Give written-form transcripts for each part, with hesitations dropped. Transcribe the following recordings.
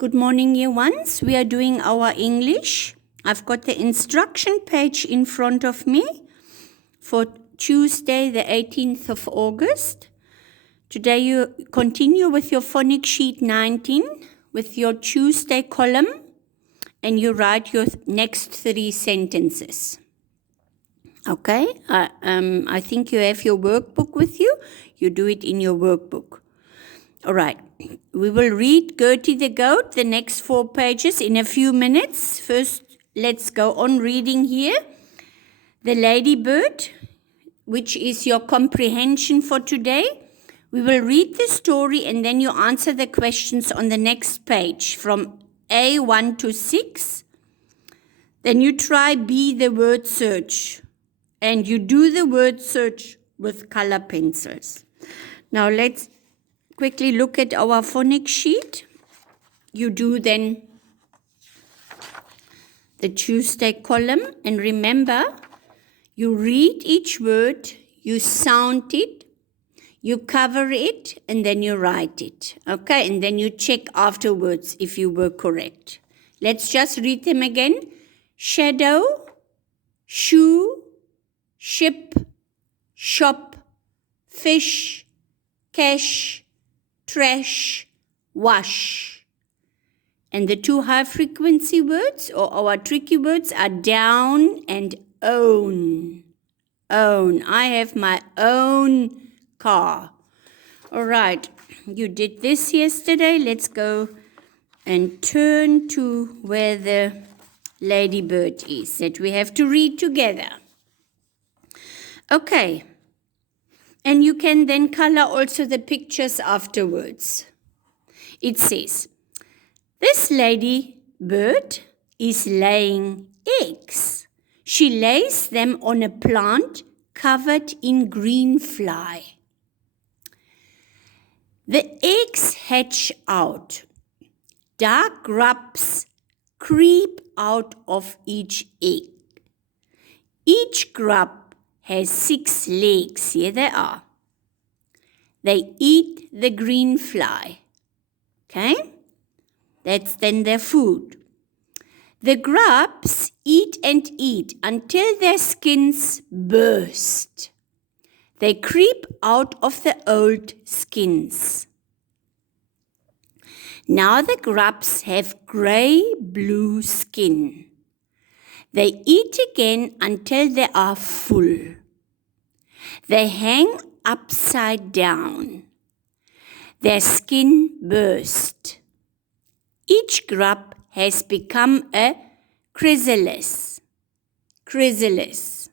Good morning, year ones. We are doing our English. I've got the instruction page in front of me for Tuesday, the 18th of August. Today you continue with your phonics sheet 19 with your Tuesday column and you write your next 3 sentences. Okay, I think you have your workbook with you. You do it in your workbook. All right, we will read Gertie the Goat, the next 4 pages in a few minutes. First, let's go on reading here. The Ladybird, which is your comprehension for today. We will read the story and then you answer the questions on the next page from A1 to 6. Then you try B, the word search. And you do the word search with color pencils. Now let's quickly look at our phonics sheet. You do then the Tuesday column. And remember, you read each word, you sound it, you cover it, and then you write it. Okay, and then you check afterwards if you were correct. Let's just read them again. Shadow, shoe, ship, shop, fish, cash, trash, wash. And the 2 high-frequency words or our tricky words are down and own. Own. I have my own car. All right. You did this yesterday. Let's go and turn to where the Ladybird is that we have to read together. Okay. And you can then color also the pictures afterwards. It says, this ladybird is laying eggs. She lays them on a plant covered in green fly. The eggs hatch out. Dark grubs creep out of each egg. Each grub has 6 legs. Here they are. They eat the green fly. Okay? That's then their food. The grubs eat and eat until their skins burst. They creep out of the old skins. Now the grubs have grey-blue skin. They eat again until they are full. They hang upside down. Their skin burst. Each grub has become a chrysalis. Chrysalis.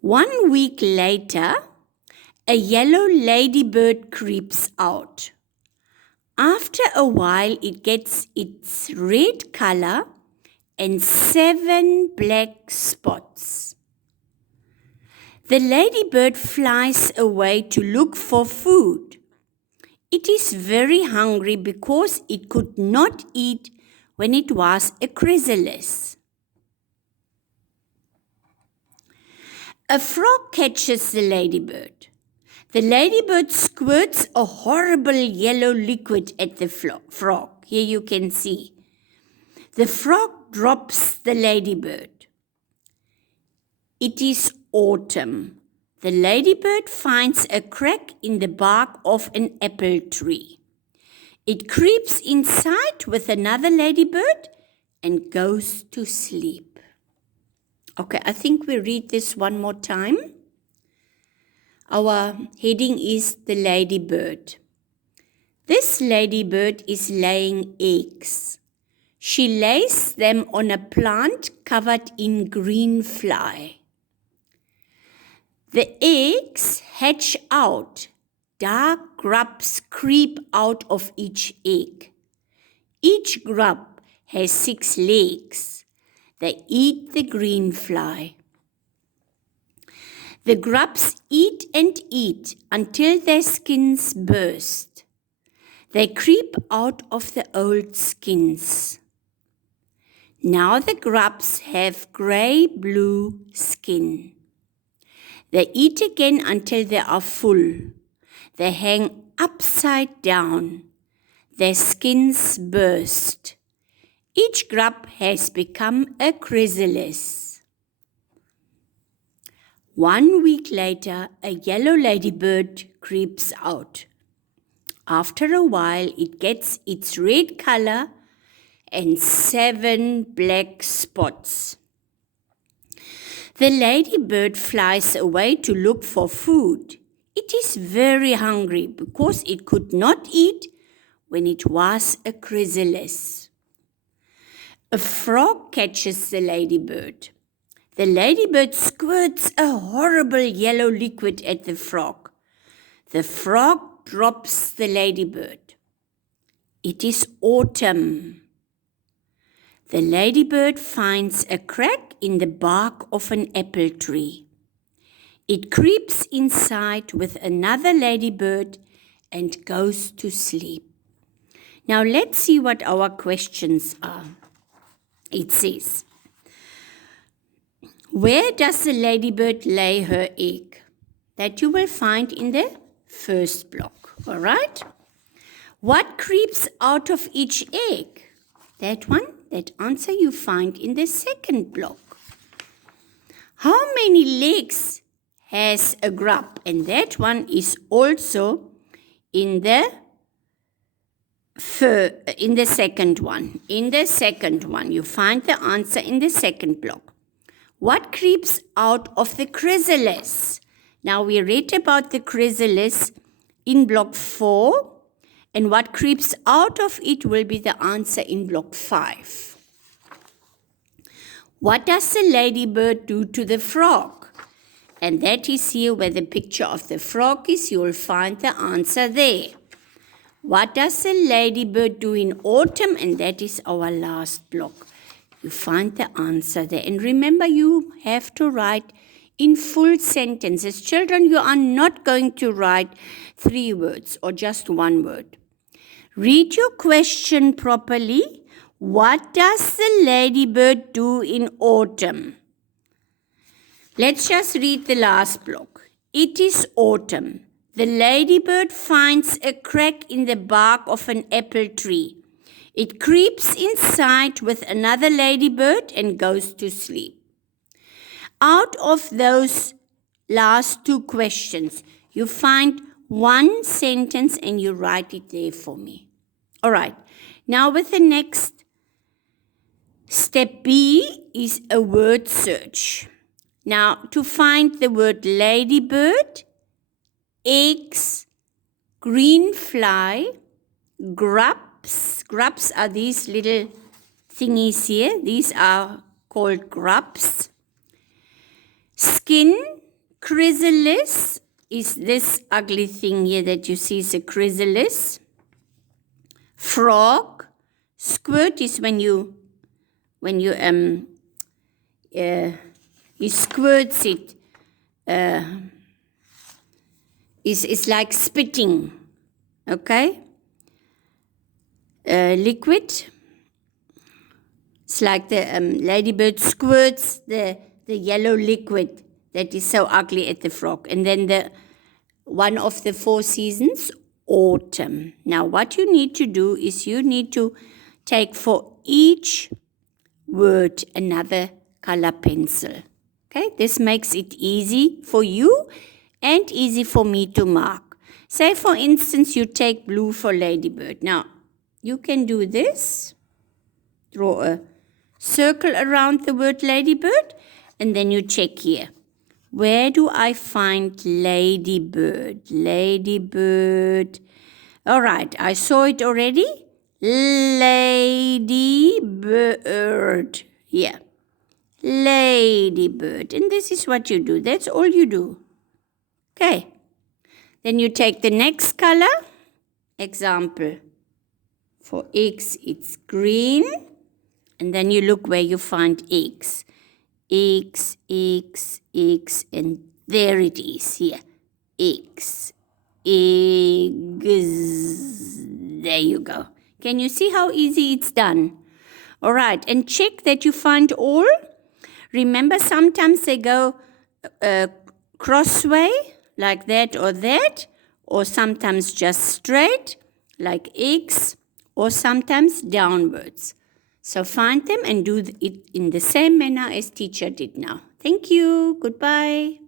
1 week later, a yellow ladybird creeps out. After a while, it gets its red color and 7 black spots. The ladybird flies away to look for food. It is very hungry because it could not eat when it was a chrysalis. A frog catches the ladybird. The ladybird squirts a horrible yellow liquid at the frog. Here you can see. The frog drops the ladybird. It is autumn. The ladybird finds a crack in the bark of an apple tree. It creeps inside with another ladybird and goes to sleep. Okay, I think we read this one more time. Our heading is the ladybird. This ladybird is laying eggs. She lays them on a plant covered in green fly. The eggs hatch out. Dark grubs creep out of each egg. Each grub has 6 legs. They eat the green fly. The grubs eat and eat until their skins burst. They creep out of the old skins. Now the grubs have grey-blue skin. They eat again until they are full. They hang upside down. their skins burst. Each grub has become a chrysalis. 1 week later, a yellow ladybird creeps out. After a while, it gets its red color and 7 black spots. The ladybird flies away to look for food. It is very hungry because it could not eat when it was a chrysalis. A frog catches the ladybird. The ladybird squirts a horrible yellow liquid at the frog. The frog drops the ladybird. It is autumn. The ladybird finds a crack in the bark of an apple tree. It creeps inside with another ladybird and goes to sleep. Now let's see what our questions are. It says, where does the ladybird lay her egg? That you will find in the first block, all right? What creeps out of each egg? That one, that answer you find in the second block. How many legs has a grub? And that one is also in the second one. In the second one, you find the answer in the second block. What creeps out of the chrysalis? Now we read about the chrysalis in block 4, and what creeps out of it will be the answer in block 5. What does the ladybird do to the frog? And that is here where the picture of the frog is. You will find the answer there. What does the ladybird do in autumn? And that is our last block. You find the answer there. And remember, you have to write in full sentences. Children, you are not going to write 3 words or just 1 word. Read your question properly. What does the ladybird do in autumn? Let's just read the last block. It is autumn. The ladybird finds a crack in the bark of an apple tree. It creeps inside with another ladybird and goes to sleep. Out of those last 2 questions, you find 1 sentence and you write it there for me. All right. Now with the next step B is a word search. Now to find the word ladybird, eggs, green fly, grubs. Grubs are these little thingies here. These are called grubs. Skin, chrysalis is this ugly thing here that you see is a chrysalis. Frog, squirt is when you he squirts it. It's like spitting, okay? Liquid. It's like the ladybird squirts the yellow liquid that is so ugly at the frog. And then one of the 4 seasons, autumn. Now what you need to do is you need to take for each word another color pencil. Okay, this makes it easy for you and easy for me to mark. Say for instance you take blue for ladybird. Now you can do this. Draw a circle around the word ladybird and then you check here. Where do I find ladybird? Ladybird. All right, I saw it already. Ladybird. Yeah. Ladybird. And this is what you do. That's all you do. Okay. Then you take the next color. Example. For eggs, it's green. And then you look where you find eggs. Eggs, eggs, eggs, and there it is here. Eggs, eggs. There you go. Can you see how easy it's done? All right, and check that you find all. Remember, sometimes they go crossway, like that, or sometimes just straight, like eggs, or sometimes downwards. So find them and do it in the same manner as teacher did now. Thank you. Goodbye.